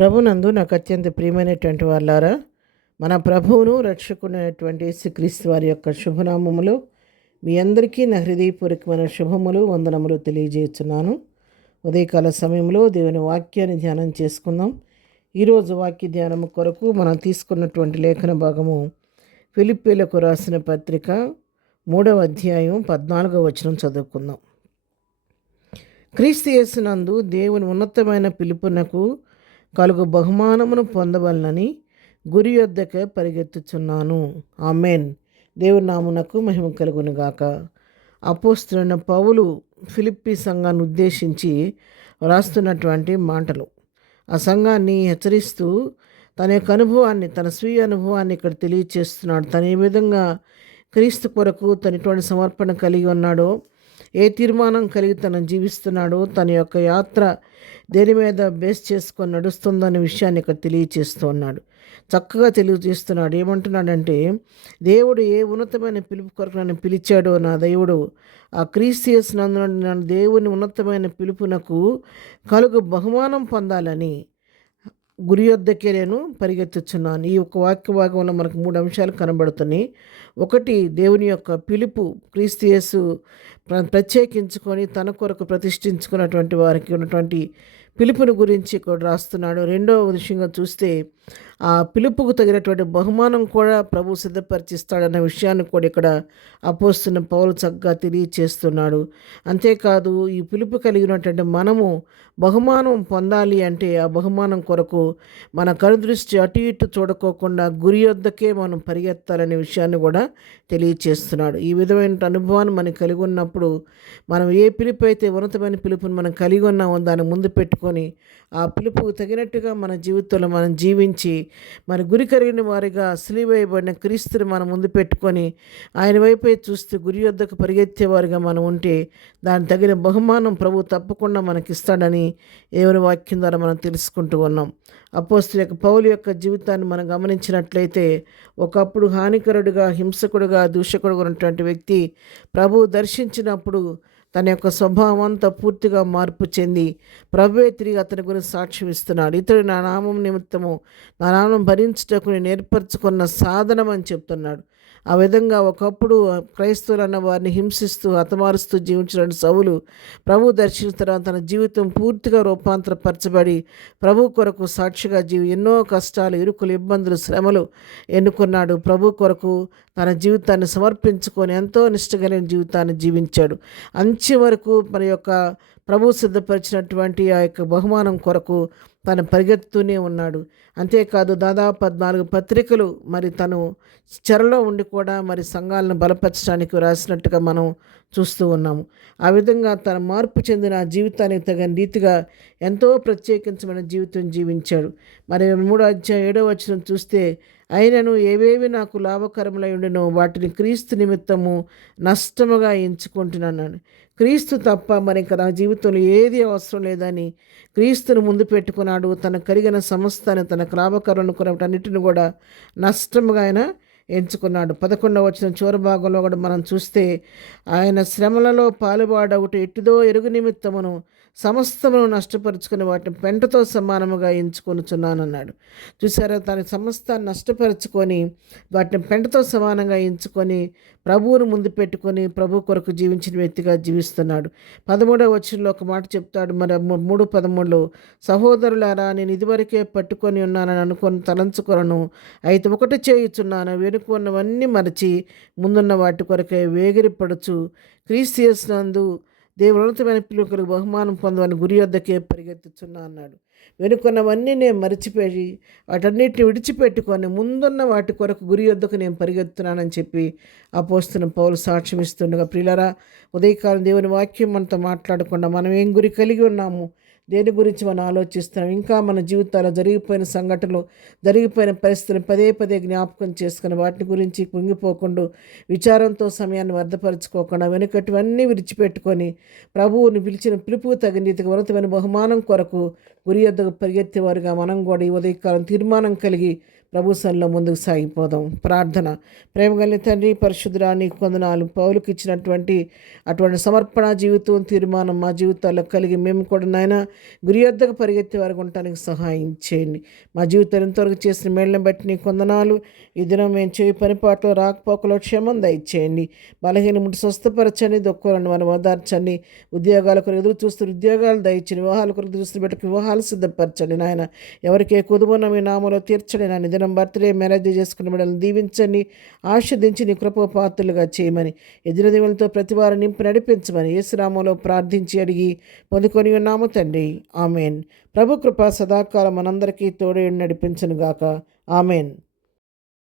ప్రభునందు నాకు అత్యంత ప్రియమైనటువంటి వాళ్ళారా, మన ప్రభువును రక్షకునైనటువంటి యేసుక్రీస్తు వారి యొక్క శుభనామములు మీ అందరికీ నా హృదయపూర్వకమైన శుభములు వందనములు తెలియజేస్తున్నాను. ఉదయకాల సమయంలో దేవుని వాక్యాన్ని ధ్యానం చేసుకుందాం. ఈరోజు వాక్య ధ్యానము కొరకు మనం తీసుకున్నటువంటి లేఖన భాగము ఫిలిప్పీలకు రాసిన పత్రిక 3వ అధ్యాయం 14వ వచనం చదువుకుందాం. క్రీస్తు యేసునందు దేవుని ఉన్నతమైన పిలుపునకు కలుగు బహుమానమును పొందవలనని గురి యొద్దకే పరిగెత్తుచున్నాను. ఆమెన్. దేవుని నామునకు మహిమ కలుగునుగాక. అపోస్తలుడైన పౌలు ఫిలిప్పీ సంఘాన్ని ఉద్దేశించి వ్రాస్తున్నటువంటి మాటలు. ఆ సంఘాన్ని హెచ్చరిస్తూ తన యొక్క అనుభవాన్ని, తన స్వీయ అనుభవాన్ని ఇక్కడ తెలియచేస్తున్నాడు. తను ఏ విధంగా క్రీస్తు కొరకు తన ఎటువంటి సమర్పణ కలిగి ఉన్నాడో, ఏ తీర్మానం కలిగి తను జీవిస్తున్నాడో, తన యొక్క యాత్ర దేని మీద బేస్ చేసుకొని నడుస్తుందనే విషయాన్ని ఇక్కడ తెలియచేస్తూ ఉన్నాడు. చక్కగా తెలియజేస్తున్నాడు. ఏమంటున్నాడంటే, దేవుడు ఏ ఉన్నతమైన పిలుపు కొరకు నన్ను పిలిచాడో, నా దేవుడు ఆ క్రీస్తు యేసునందు నన్ను దేవుని ఉన్నతమైన పిలుపునకు కలుగు బహుమానం పొందాలని గురి యొద్దకే నేను పరిగెత్తుచున్నాను. ఈ యొక్క వాక్య భాగంలో మనకు 3 అంశాలు కనబడుతున్నాయి. ఒకటి, దేవుని యొక్క పిలుపు, క్రీస్తు యేసు ప్రత్యేకించుకొని తన కొరకు ప్రతిష్ఠించుకున్నటువంటి వారికి ఉన్నటువంటి పిలుపుని గురించి ఇక్కడ రాస్తున్నాడు. రెండవ విషయంగా చూస్తే ఆ పిలుపుకు తగినటువంటి బహుమానం కూడా ప్రభు సిద్ధపరిచిస్తాడన్న విషయాన్ని కూడా ఇక్కడ అపోస్తున్న పౌలు చక్కగా తెలియచేస్తున్నాడు. అంతేకాదు, ఈ పిలుపు కలిగినటువంటి మనము బహుమానం పొందాలి అంటే ఆ బహుమానం కొరకు మన కనుదృష్టి అటు ఇటు చూడకోకుండా గురి వద్దకే మనం పరిగెత్తాలనే విషయాన్ని కూడా తెలియచేస్తున్నాడు. ఈ విధమైన అనుభవాన్ని మనం కలిగి ఉన్నప్పుడు మనం ఏ పిలుపు అయితే ఉన్నతమైన పిలుపుని మనం కలిగి ఉన్నామో దాన్ని ముందు పెట్టుకొని ఆ పిలుపుకు తగినట్టుగా మన జీవితంలో మనం జీవించి మన గురి కలిగిన వారిగా సిలువేయబడిన క్రీస్తుని మనం ముందు పెట్టుకొని ఆయన వైపే చూస్తూ గురి వద్దకు పరిగెత్తేవారిగా మనం ఉంటే దాని తగిన బహుమానం ప్రభు తప్పకుండా మనకిస్తాడని దేవుని వాక్యం ద్వారా మనం తెలుసుకుంటూ ఉన్నాం. అపోస్తలుల యొక్క పౌలు యొక్క జీవితాన్ని మనం గమనించినట్లయితే, ఒకప్పుడు హానికరుడుగా, హింసకుడుగా, దూషకుడుగా ఉన్నటువంటి వ్యక్తి ప్రభు దర్శించినప్పుడు తన యొక్క స్వభావం అంతా పూర్తిగా మార్పు చెంది ప్రభువే తిరిగి అతని గురించి సాక్ష్యం ఇస్తున్నాడు. ఇతడు నా నామం నిమిత్తము నా నామం భరించుటకు నేను ఏర్పరచుకున్న సాధనం అని చెప్తున్నాడు. ఆ విధంగా ఒకప్పుడు క్రైస్తవులు అన్న వారిని హింసిస్తూ హతమారుస్తూ జీవించిన సౌలు ప్రభు దర్శించిన తర్వాత తన జీవితం పూర్తిగా రూపాంతరపరచబడి ప్రభు కొరకు సాక్షిగా ఎన్నో కష్టాలు, ఇరుకులు, ఇబ్బందులు, శ్రమలు ఎన్నుకున్నాడు. ప్రభు కొరకు తన జీవితాన్ని సమర్పించుకొని ఎంతో నిష్ఠగలిగిన జీవితాన్ని జీవించాడు. అంచె వరకు మన యొక్క ప్రభు సిద్ధపరిచినటువంటి ఆ యొక్క బహుమానం కొరకు తను పరిగెత్తుతూనే ఉన్నాడు. అంతేకాదు, దాదాపు 14 పత్రికలు మరి తను చెరలో ఉండి కూడా మరి సంఘాలను బలపరచడానికి రాసినట్టుగా మనం చూస్తూ ఉన్నాము. ఆ విధంగా తన మార్పు చెందిన జీవితానికి తగిన రీతిగా ఎంతో ప్రత్యేకించమైన జీవితం జీవించాడు. మరి 3వ అధ్యాయం 7వ వచనం చూస్తే, అయినను ఏవేవి నాకు లాభకరములై ఉండెనో వాటిని క్రీస్తు నిమిత్తము నష్టముగా ఎంచుకుంటున్నాను. క్రీస్తు తప్ప మరి ఇంకా నా జీవితంలో ఏది అవసరం లేదని క్రీస్తును ముందు పెట్టుకున్నాడు. తనకు కలిగిన సమస్తాన్ని, తనకు లాభకరం అనుకున్నటన్నిటిని కూడా నష్టముగా ఆయన ఎంచుకున్నాడు. 11వ వచనం చివరి భాగంలో కూడా మనం చూస్తే, ఆయన శ్రమలలో పాలుబాడవుట ఎట్టిదో ఎరుగు నిమిత్తమును సమస్తమును నష్టపరుచుకుని వాటిని పెంటతో సమానముగా ఎంచుకొనుచున్నానన్నాడు. చూసారా, తన సమస్తాన్ని నష్టపరుచుకొని వాటిని పెంటతో సమానంగా ఎంచుకొని ప్రభువును ముందు పెట్టుకొని ప్రభు కొరకు జీవించిన వ్యక్తిగా జీవిస్తున్నాడు. 13వ వచనంలో ఒక మాట చెప్తాడు. మరి 3:13లో, సహోదరులారా, నేను ఇదివరకే పట్టుకొని ఉన్నానని అనుకొని తలంచుకొనను, అయితే ఒకటి చేయుచున్నాను, వెనుక ఉన్నవన్నీ మరచి ముందున్న వాటి కొరకే వేగిరపడుచు క్రీస్తు యేసునందు దేవుని ఉన్నతమైన పిలుపులకు బహుమానం పొందవని గురి వద్దకే పరిగెత్తుచున్నా అన్నాడు. వెనుకున్నవన్నీ నేను మరిచిపోయి వాటన్నిటిని విడిచిపెట్టుకొని ముందున్న వాటి కొరకు గురి వద్దకు నేను పరిగెత్తున్నానని చెప్పి అపోస్తలుడైన పౌలు సాక్ష్యం ఇస్తుండగా, ప్రియులారా, ఉదయకాలం దేవుని వాక్యం మనతో మాట్లాడకుండా మనం ఏం గురి కలిగి ఉన్నాము, దేని గురించి మనం ఆలోచిస్తున్నాం, ఇంకా మన జీవితాల్లో జరిగిపోయిన సంఘటనలు, జరిగిపోయిన పరిస్థితులను పదే పదే జ్ఞాపకం చేసుకుని వాటి గురించి కుంగిపోకుండా, విచారంతో సమయాన్ని వ్యర్థపరచుకోకుండా వెనుకటివన్నీ విడిచిపెట్టుకొని ప్రభువుని పిలిచిన పిలుపుకు తగిన రీతిగా ఉన్నతమైన బహుమానం కొరకు గురి వద్దకు పరిగెత్తేవారుగా మనం కూడా ఈ ఉదయకాలం తీర్మానం కలిగి ప్రభు సన్నిలో ముందుకు సాగిపోదాం. ప్రార్థన. ప్రేమ కలిగిన తండ్రి, పరిశుద్ధుడా, నీకు వందనాలు. పౌలుకి ఇచ్చినటువంటి అటువంటి సమర్పణ జీవితం, తీర్మానం మా జీవితాల్లో కలిగి మేము కూడా నాయన గురి యొద్దకు పరిగెత్తే వారికి ఉండటానికి సహాయం చేయండి. మా జీవితాలు ఇంతవరకు చేసిన మేళ్ళని బట్టి నీకు వందనాలు. ఈ దినం మేము చేయి పనిపాట్లో రాకపోకలో క్షేమం దయచేయండి. బలహీన ముట్టి స్వస్థపరచండి, దుఃఖాలను మనం ఓదార్చండి. ఉద్యోగాల కొరకు ఎదురు చూస్తున్న ఉద్యోగాలు దయచండి. వివాహాల కొరకు చూస్తున్న బిడ్డకు వివాహాలు సిద్ధపరచండి నాయన. ఎవరికి కుదుబున్న మీ నామలో తీర్చండి నాయన. దినం బర్త్డే మ్యారేజ్ చేసుకున్న బిడ్డలను దీవించండి, ఆశీర్దించి నీ కృప పాత్రలుగా చేయమని, ఎదిన దేవులతో ప్రతి వారు నింపి నడిపించమని యేసునామములో ప్రార్థించి అడిగి పొందుకొని ఉన్నాము తండ్రి. ఆమెన్. ప్రభు కృప సదాకాలం మనందరికీ తోడే నడిపించును గాక. ఆమెన్.